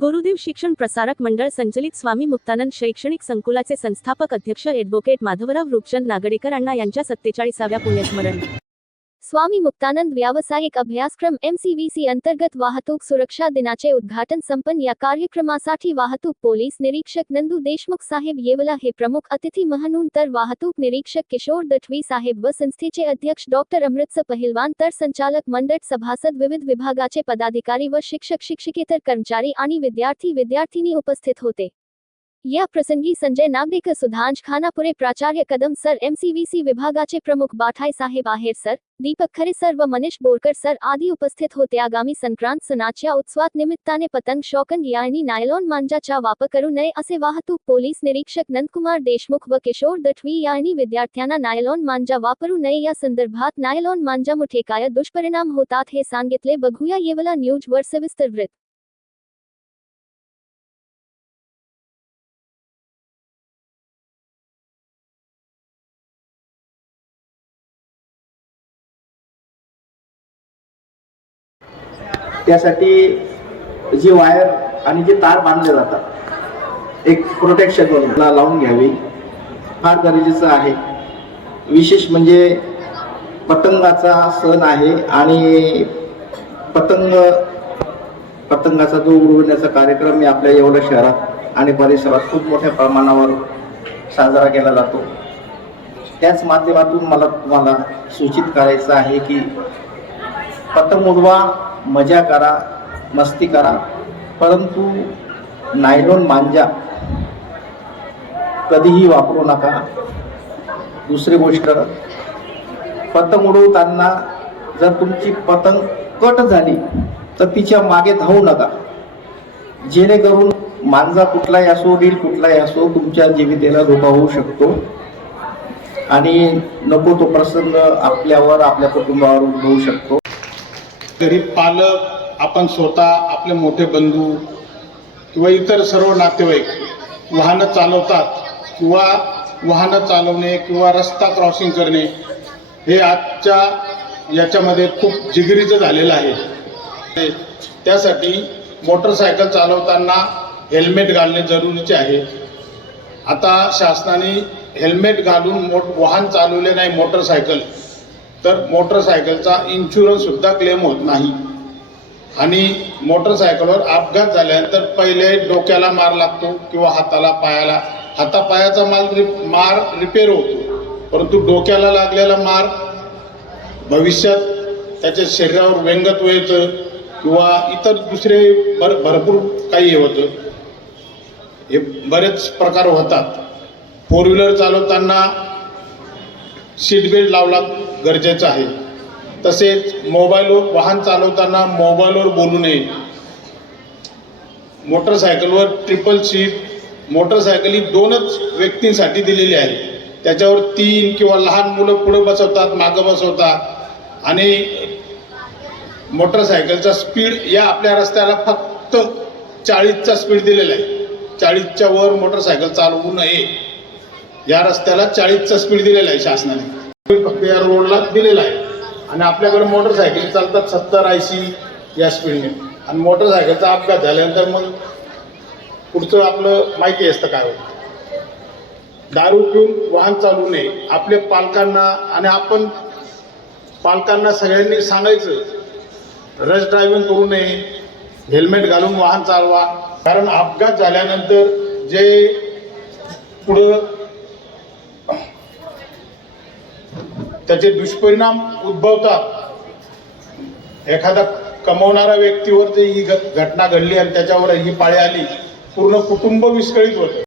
गुरुदेव शिक्षण प्रसारक मंडळ संचलित स्वामी मुक्तानंद शैक्षणिक संकुलाचे संस्थापक अध्यक्ष ॲडव्होकेट माधवराव रूपचंद नागडेकर अण्णा यांच्या सत्तेचाळीसाव्या पुण्यस्मरण. स्वामी मुक्तानंद व्यावसायिक अभ्यासक्रम एमसीव्हीसी अंतर्गत वाहतूक सुरक्षा दिनाचे उद्घाटन संपन्न या कार्यक्रमासाठी वाहतूक पोलीस निरीक्षक नंदू देशमुख साहेब येवला हे प्रमुख अतिथी म्हणून तर वाहतूक निरीक्षक किशोर दठवी साहेब व संस्थेचे अध्यक्ष डॉक्टर अमृतसर पहिलवान तर संचालक मंडळ सभासद विविध विभागाचे पदाधिकारी व शिक्षक, शिक्षिकेतर कर्मचारी आणि विद्यार्थी विद्यार्थिनी उपस्थित होते. या प्रसंगी संजय नागरिक सुधांश खानापुरे प्राचार्य कदम सर एमसीव्हीसी विभागाचे प्रमुख बाठाई साहेब आहेर सर दीपक खरे सर व मनीष बोरकर सर आदी उपस्थित होते. आगामी संक्रांत सणाच्या उत्सवात निमित्ताने पतंग शौकन यांनी नायलॉन मांजाचा वापर करू नये असे वाहतूक पोलीस निरीक्षक नंदकुमार देशमुख व किशोर दठवी यांनी विद्यार्थ्यांना नायलॉन मांजा वापरू नये. या संदर्भात नायलॉन मांजामुठे काय दुष्परिणाम होतात हे सांगितले. बघूया येवला न्यूज वर सविस्तर वृत्त. त्यासाठी जी वायर आणि जे तार बांधले जातात एक प्रोटेक्शन म्हणून लावून घ्यावी. फार गरजेचं आहे. विशेष म्हणजे पतंगाचा सण आहे आणि पतंग पतंगाचा जो उडविण्याचा कार्यक्रम मी आपल्या एवढ्या शहरात आणि परिसरात खूप मोठ्या प्रमाणावर साजरा केला जातो. त्याच माध्यमातून मला तुम्हाला सूचित करायचं आहे की पतंग उडवा मजा करा मस्ती करा परंतु नायलॉन मांजा कधीही वापरू नका. दुसरी गोष्ट पतंग उडवताना जर तुमची पतंग कट झाली तर तिच्यामागे धावू नका. जेणेकरून मांजा कुठलाही असो रील कुठलाही असो तुमच्या जीवितेला धोका होऊ शकतो. आणि नको तो प्रसंग आपल्यावर आपल्या कुटुंबावर उद्भवू शकतो. घरी पालक आपण स्वतः आपले मोठे बंधू किंवा इतर सर्व नातेवाईक वाहनं चालवतात किंवा वाहनं चालवणे किंवा रस्ता क्रॉसिंग करणे हे आजच्या याच्यामध्ये खूप जिगरीचं झालेलं आहे. त्यासाठी मोटरसायकल चालवताना हेल्मेट घालणे जरुरीचे आहे. आता शासनाने हेल्मेट घालून मोट वाहन चालवले नाही मोटरसायकल तर मोटरसायकलचा इन्शुरन्स सुद्धा क्लेम होत नाही. आणि मोटरसायकलवर अपघात झाल्यानंतर पहिले डोक्याला मार लागतो किंवा हाताला पायाला हातापायाचा माल रि मार रिपेअर होतो. परंतु डोक्याला लागलेला मार भविष्यात त्याच्या शरीरावर व्यंगत्व येतं किंवा इतर दुसरे भर भरपूर काही हे होतं. हे बरेच प्रकार होतात. फोर व्हीलर चालवताना सीटबेल्ट लावला गरजेचं आहे. तसेच मोबाईलवर वाहन चालवताना मोबाईलवर बोलू नये. मोटरसायकलवर ट्रिपल सीट मोटरसायकल ही दोनच व्यक्तींसाठी दिलेली आहे. त्याच्यावर तीन किंवा लहान मुलं पुढं बसवतात मागं बसवतात. आणि मोटरसायकलचा स्पीड या आपल्या रस्त्याला फक्त चाळीसचा स्पीड दिलेला आहे. चाळीसच्या वर मोटरसायकल चालवू नये. या रस्त्याला चाळीसचा स्पीड दिलेला आहे शासनाने. फक्त या रोडला दिलेला आहे. आणि आपल्याकडे मोटरसायकल चालतात सत्तर ऐंशी या स्पीडने आणि मोटरसायकलचा अपघात झाल्यानंतर मग पुढचं आपलं माहिती असतं काय होतं? दारू पिऊन वाहन चालू नये. आपल्या पालकांना आणि आपण पालकांना सगळ्यांनी सांगायचं रश ड्रायव्हिंग करू नये हेल्मेट घालून वाहन चालवा. कारण अपघात झाल्यानंतर जे पुढं त्याचे दुष्परिणाम उद्भवतात. एखादा कमवणाऱ्या व्यक्तीवर जर ही घ- घटना घडली आणि त्याच्यावर ही पाळी आली पूर्ण कुटुंब विस्कळीत होतं.